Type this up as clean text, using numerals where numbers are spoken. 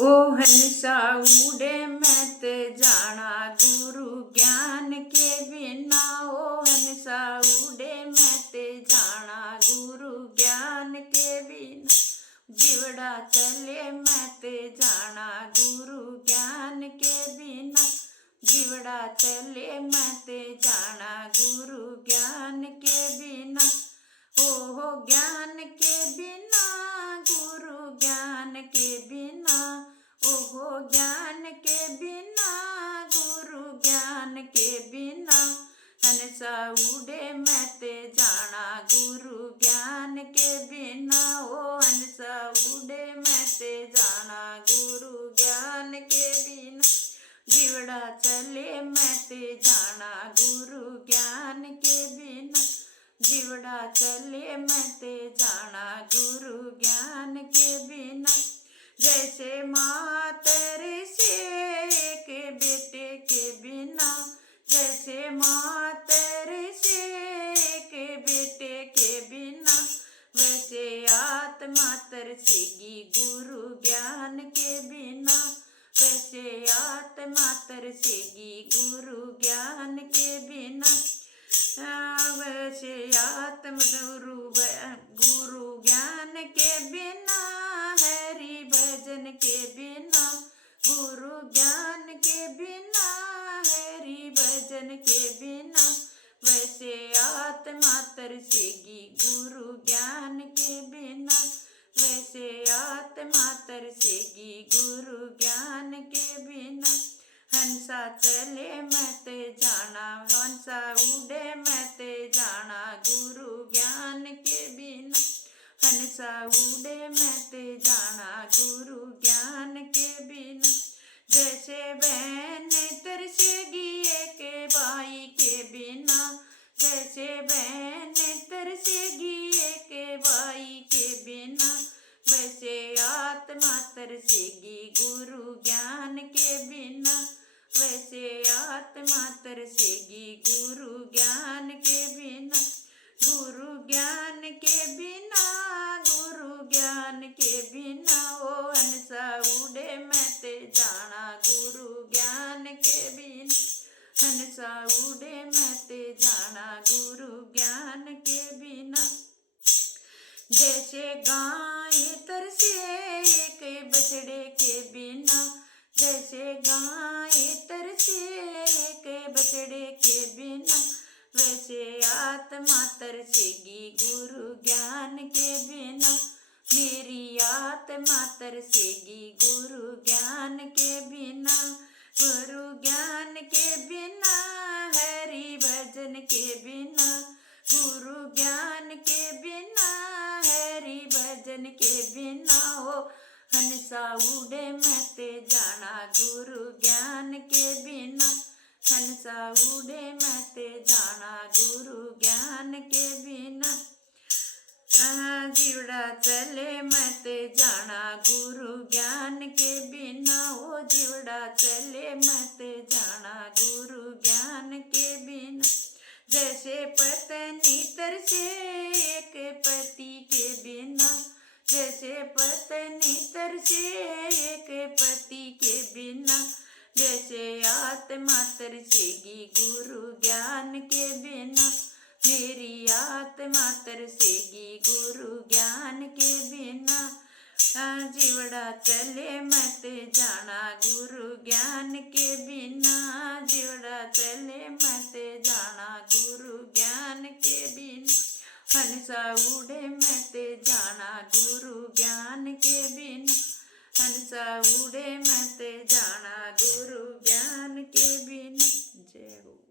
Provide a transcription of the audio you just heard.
ओ हंसा उड़े मैं ते जाना गुरु ज्ञान के बिना। ओ हंसा उड़े मैं ते जाना गुरु ज्ञान के बिना। जिवड़ा चले मैं ते जाना गुरु ज्ञान के बिना। जिवड़ा चले मैं ते जाना गुरु ज्ञान के बिना। ओहो ज्ञान के बिना गुरु ज्ञान के बिना। ओहो ज्ञान के बिना गुरु ज्ञान के बिना। हंसा उड़े मैं ते जाना गुरु ज्ञान के बिना। ओ हंसा उड़े मैं ते जाना गुरु ज्ञान के बिना। जिवड़ा चले मैं ते जाना गुरु ज्ञान के बिना। जिवड़ा चले मैं ते जाना गुरु ज्ञान के बिना। जैसे मातर से एक बेटे के बिना। जैसे मातर से एक बेटे के बिना। वैसे आत्मा तरसेगी गुरु ज्ञान के बिना। वैसे आत्मा तरसेगी गुरु ज्ञान के बिना। वैसे आत्मा गुरु ज्ञान के बिना। हरि भजन के बिना गुरु ज्ञान के बिना। हरि भजन के बिना। वैसे आत्मा तरसेगी गुरु ज्ञान के बिना। वैसे आत्मा तरसेगी गुरु ज्ञान के बिना। हंसा चले मैं ते जाना हंसा उड़े मैं ते जाना गुरु ज्ञान के बिना। हंसा उड़े मैं ते जाना गुरु ज्ञान के बिना। जैसे बहन तरसेगी एक भाई के बिना। जैसे बहन तरसेगी एक भाई के बिना। वैसे आत्मा तरसेगी गुरु ज्ञान के बिना। वैसे आत्मा तरसेगी गुरु ज्ञान के बिना। गुरु ज्ञान के बिना गुरु ज्ञान के बिना। ओ हंसा उड़े मैं ते जाना गुरु ज्ञान के बिना। हंसा उड़े मैं ते जाना गुरु ज्ञान के बिना। जैसे गाय तरसे एक बछड़े के बिना। जैसे गाय तरसे एक बछड़े के बिना। वैसे आत्मा तरसेगी गुरु ज्ञान के बिना। मेरी आत्मा तरसेगी गुरु ज्ञान के बिना। गुरु ज्ञान के बिना हरि भजन के बिना। गुरु ज्ञान के बिना हरि भजन के बिना। ओ हंसा उड़े मैं ते जाना गुरु ज्ञान के बिना। हंसा उड़े मैं ते जाना गुरु ज्ञान के बिना। जिवड़ा चले मैं ते जाना गुरु ज्ञान के बिना। ओ जिवड़ा चले मैं ते जाना गुरु ज्ञान के बिना। जैसे पत्नी तरसे एक पति के बिना। जैसे पत्नी तरसे एक पति के बिना। जैसे आत्मा तरसेगी गुरु ज्ञान के बिना। मेरी आत्मा तरसेगी गुरु ज्ञान के बिना। जिवड़ा चले मैं ते जाना गुरु ज्ञान के बिना। जिवड़ा चले मैं ते जाना गुरु ज्ञान के बिना। हंसा उड़े मैं ते जाना गुरु ज्ञान के बिना। हंसा उड़े मैं ते जाना गुरु ज्ञान के बिना। जय हो।